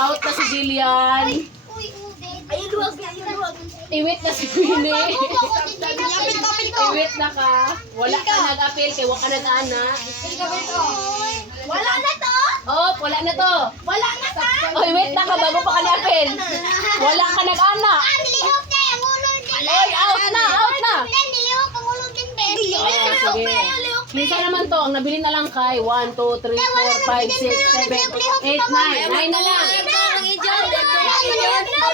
Out na si Jillian. Iwit na si Queenie. Iwit na ka. Wala ka nag-appeal kay wala ka nag-ana. Wala na to? Oh, wala na to. Wala na ka? Oh, iwit na ka bago pa ka nag-appeal. Wala ka nag-ana. Nilihok na yung ulo din. Oy, out na, out na. Nilihok ang ulo din, Ben. Oh, sige. Minsan naman to, ang nabili na lang kay 1, 2, 3, 4, 5, 6, 7, 8, 9. 9 na lang.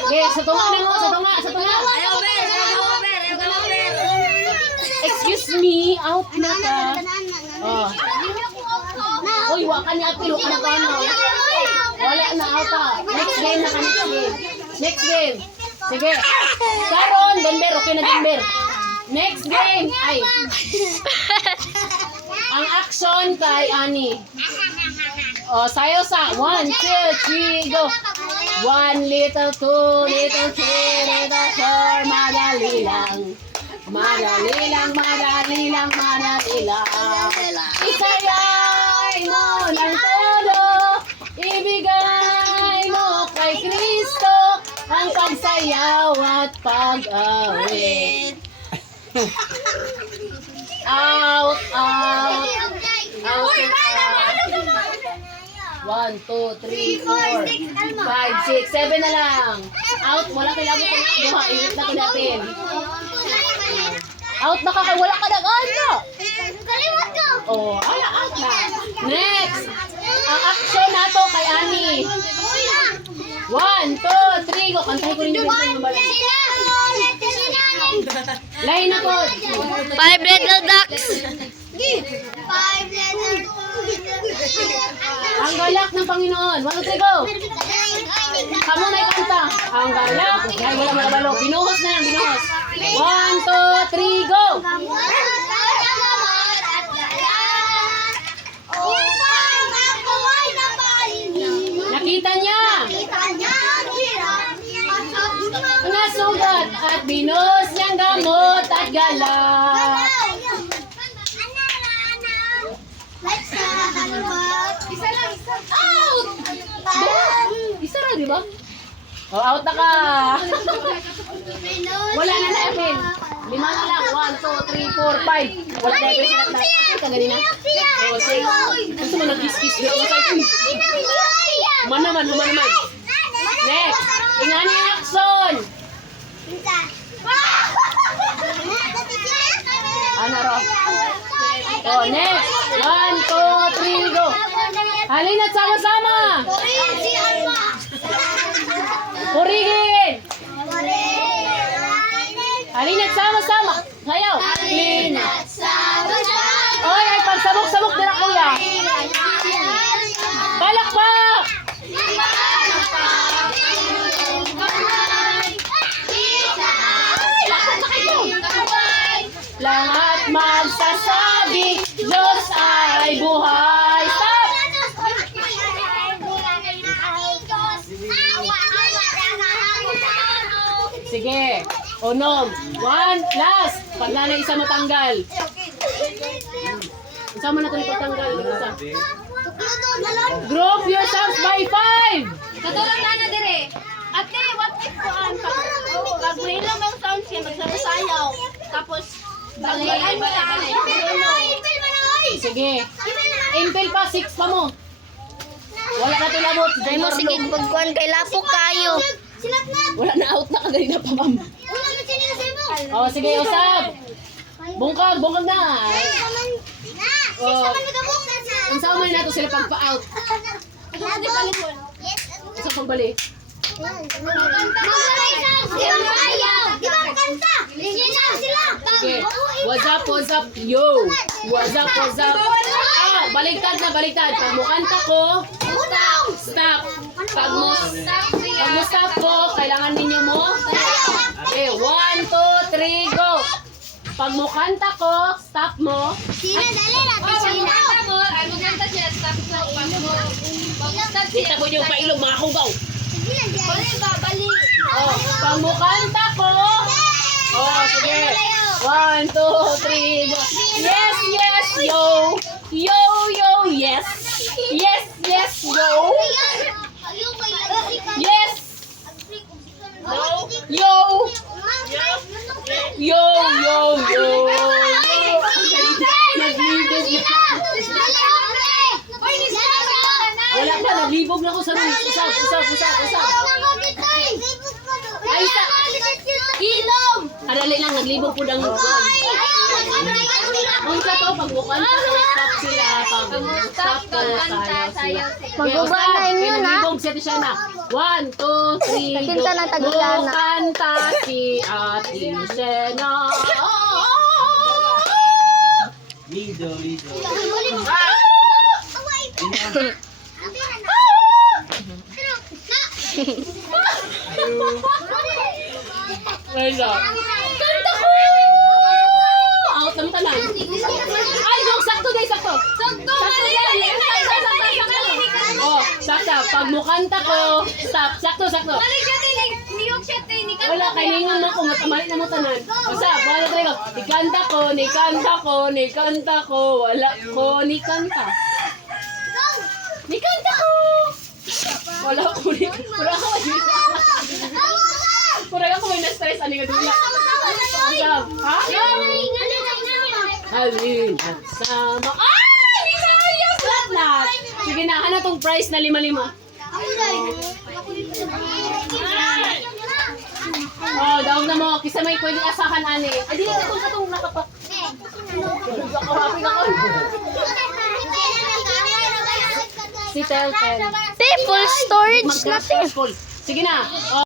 Okay, sa tunga na mo, sa tunga, sa tunga. Excuse me, out na ka. Oh. Uy, waka ni apil, waka na kano. Wala na, out na. Next game na ka, next game. Next game. Sige. Karon, Denver, okay na Denver. Next game. Ay. Ang action kay Ani. Oh, sayo sa 1, 2, 3, go. 1 little, 2 little, 3 little, 4. Madali lang. Madali lang, madali lang, madali lang. Isayay mo ng todo. Ibigay mo kay Kristo ang pagsayaw at pag-awit. Out, out. Out, out. 1, 2, 3, 4, 5, 6, 7 na lang. Out, wala kayo abot ng buha. Iwit na kayo natin. Out na ka, wala ka nag-ano. Kaliwat ko. Oh, ala, out na. Next. Ang action na to kay Ani. 1, 2, 3, go. Kantahin ko rin yung mga balik. Lain na po. 5 little ducks. 5 letters. Ang galak ng Panginoon. 1, 2, 3, go. Kamu na ikanta. Ang galak. Ay, wala makabalo. Binuhos na lang, binuhos. 1, 2, 3, go. Nakita niya. Nasugat at binuhos niyang gamot at galak. Isa lang. Out! Isa lang, di ba? Oh, out na ka. Wala na na, Emin. 5 na lang. 1, 2, 3, 4, 5. Wala na, Emin. Bakit ka ganina? Oh, sige. Gusto mo nag-kiss-kiss dito? Human naman, human naman. Next. Ingani yung action. Ano, Ro? Oh, next. 1, 2, 3, go. Halina't sama-sama. Purigin. Halina't sama-sama. Ngayaw. Halina't sama-sama. Oy, ay pagsabok-sabok din ako ya. Palakpak. Lahat magsasabi, Diyos ay buhay. Stop! Sige. Onom. 1, last. Pag na isa matanggal. Isa mo na ito patanggal. Isa. Group yourselves by 5. Katulad na na dire. Ate, what if kuan pag may lang ang sound siya magsasayaw. Tapos balik. Sige. Impel pa, 6 pa mo. Wala na tilabot. Ay mo sige pagkuan kay lapok kayo. Wala na, out na kaganina pa, ma'am. Oh, sige, usap. Bungkag, bungkag na. Oh. Kung saan man nato sila pagpa-out. Usap pagbalik. Okay. What's up, yo. What's up. Ah, baliktad na, baliktad. Pag mo kanta ko, stop. Pag mo stop ko, kailangan ninyo mo. Okay, 1, 2, 3, go. Pag mo kanta ko, stop mo. Kita mo yung pailog, mga hugaw. Oh, pag mo kanta ko. Oh, sige. 1, 2, 3, go. Yes, yo. Yo, yes. Yes, yo. usap. Ay, sa... Ilom! Adali lang, naglibog po ng buwan. Unsa to, pag bukan pa, stop sila. Pag stop ko, sayaw sila. Magbubanain Kaya yun, ha? naglibog siya siya na. 1, 2, 3, Kinta ng Tagalana. Bukanta si Ate Sena. Lido. Wala. Kanta ko! Out ng tanan. Ay, no, sakto day, sakto. Sakto, mali! Oh, sakto. Pag mukanta ko, stop. Sakto. Mali siya, niyok siya, nikan. Wala, kay ningon mo kung matamali na mo tanan. Basta, wala talaga. Nikanta ko. Wala ko, nikanta. Nikanta ko! Wala ko, Pura ako may na-stress. Ano nga dula? Ha? Halin at sama. Ay! Ayos! Lahat! Sige na, ano tong price na 5-5? Oh, daog na mo. Kisa may pwede asahan, ani. Adi, katong nakapak. Nakawapin ako. Si Teltel. Te, full storage na te. Sige na. Oh.